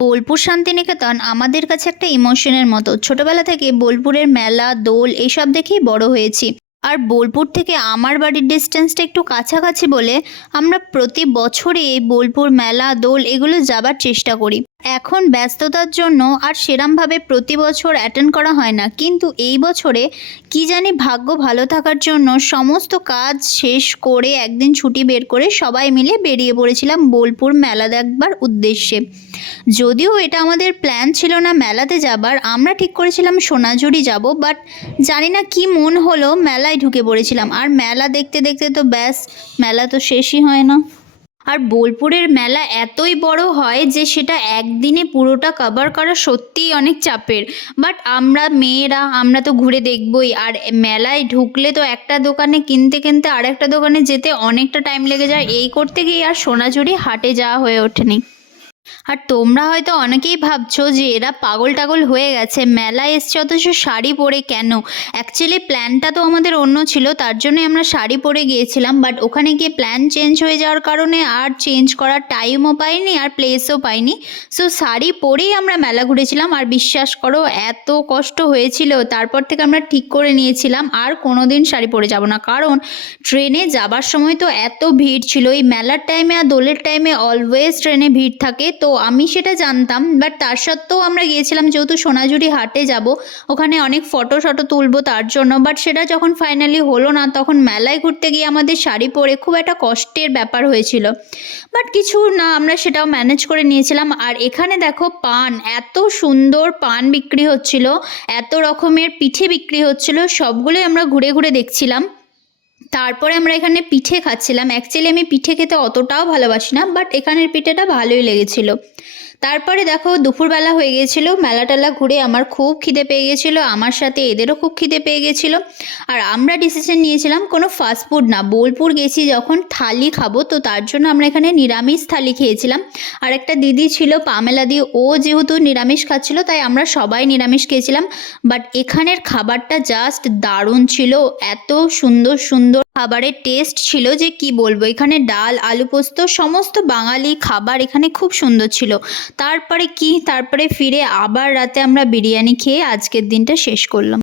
বোলপুর শান্তিনিকেতন আমাদের কাছে একটা ইমোশনের মতো। ছোটবেলা থেকে বোলপুরের মেলা দোল এইসব দেখেই বড় হয়েছি। আর বোলপুর থেকে আমার বাড়ির ডিস্টেন্সটা একটু কাছাকাছি বলে আমরা প্রতি বছরই এই বোলপুর মেলা দোল এগুলো যাবার চেষ্টা করি। এখন ব্যস্ততার জন্য আর সেরমভাবে প্রতি বছর অ্যাটেন্ড করা হয় না, কিন্তু এই বছরে কি জানি ভাগ্য ভালো থাকার জন্য সমস্ত কাজ শেষ করে একদিন ছুটি বের করে সবাই মিলে বেরিয়ে পড়েছিলাম বোলপুর মেলা দেখবার উদ্দেশ্যে। যদিও এটা আমাদের প্ল্যান ছিল না মেলাতে যাবার, আমরা ঠিক করেছিলাম সোনাঝুরি যাব, বাট জানি না কি মন হলো মেলায় ঢুকে পড়েছিলাম। আর মেলা দেখতে দেখতে তো ব্যাস, মেলা তো শেষই হয় না। আর বোলপুরের মেলা এতই বড় হয় যে সেটা একদিনে পুরোটা কভার করা সত্যিই অনেক চাপের। বাট আমরা মেয়েরা আমরা তো ঘুরে দেখবই, আর মেলায় ঢুকলে তো একটা দোকানে কিনতে কিনতে আর একটা দোকানে যেতে অনেকটা টাইম লেগে যায়, এই করতে গিয়ে আর সোনাঝুরি হাটে যাওয়া হয়ে ওঠেনি। আর তোমরা হয়তো অনেকেই ভাবছো যে এরা পাগল টাগল হয়ে গেছে, মেলায় এসছে অথচ শাড়ি পরে কেন। অ্যাকচুয়ালি প্ল্যানটা তো আমাদের অন্য ছিল, তার জন্যই আমরা শাড়ি পরে গিয়েছিলাম, বাট ওখানে গিয়ে প্ল্যান চেঞ্জ হয়ে যাওয়ার কারণে আর চেঞ্জ করার টাইমও পাইনি আর প্লেসও পাইনি। সো শাড়ি পরেই আমরা মেলা ঘুরেছিলাম। আর বিশ্বাস করো এত কষ্ট হয়েছিল, তারপর থেকে আমরা ঠিক করে নিয়েছিলাম আর কোনো দিন শাড়ি পরে যাব না, কারণ ট্রেনে যাবার সময় তো এত ভিড় ছিল। এই মেলার টাইমে আর দোলের টাইমে অলওয়েজ ট্রেনে ভিড় থাকে, তো আমি সেটা জানতাম, বাট তার সত্ত্বেও আমরা গিয়েছিলাম যেহেতু সোনাঝুরি হাটে যাব, ওখানে অনেক ফটো তুলবো তার জন্য। বাট সেটা যখন ফাইনালি হলো না, তখন মেলায় ঘুরতে গিয়ে আমাদের শাড়ি পরে খুব একটা কষ্টের ব্যাপার হয়েছিল। বাট কিছু না, আমরা সেটাও ম্যানেজ করে নিয়েছিলাম। আর এখানে দেখো পান, এত সুন্দর পান বিক্রি হচ্ছিল, এত রকমের পিঠে বিক্রি হচ্ছিল, সবগুলোই আমরা ঘুরে ঘুরে দেখছিলাম। তারপরে আমরা এখানে পিঠে খাচ্ছিলাম। অ্যাকচুয়ালি আমি পিঠে খেতে অতটাও ভালোবাসি না, বাট এখানের পিঠেটা ভালোই লেগেছিল। তারপরে দেখো দুপুরবেলা হয়ে গেছিলো, মেলা টেলা ঘুরে আমার খুব খিদে পেয়ে গেছিলো, আমার সাথে এদেরও খুব খিদে পেয়ে গেছিলো। আর আমরা ডিসিশন নিয়েছিলাম কোনো ফাস্টফুড না, বোলপুর গেছি যখন থালি খাবো, তো তার জন্য আমরা এখানে নিরামিষ থালি খেয়েছিলাম। আর একটা দিদি ছিল পামেলা দি, ও যেহেতু নিরামিষ খাচ্ছিলো তাই আমরা সবাই নিরামিষ খেয়েছিলাম। বাট এখানের খাবারটা জাস্ট দারুণ ছিল, এত সুন্দর সুন্দর খাবারের টেস্ট ছিল যে কি বলবো। এখানে ডাল আলু পোস্ত সমস্ত বাঙালি খাবার এখানে খুব সুন্দর ছিল। তারপরে ফিরে আবার রাতে আমরা বিরিয়ানি খেয়ে আজকের দিনটা শেষ করলাম।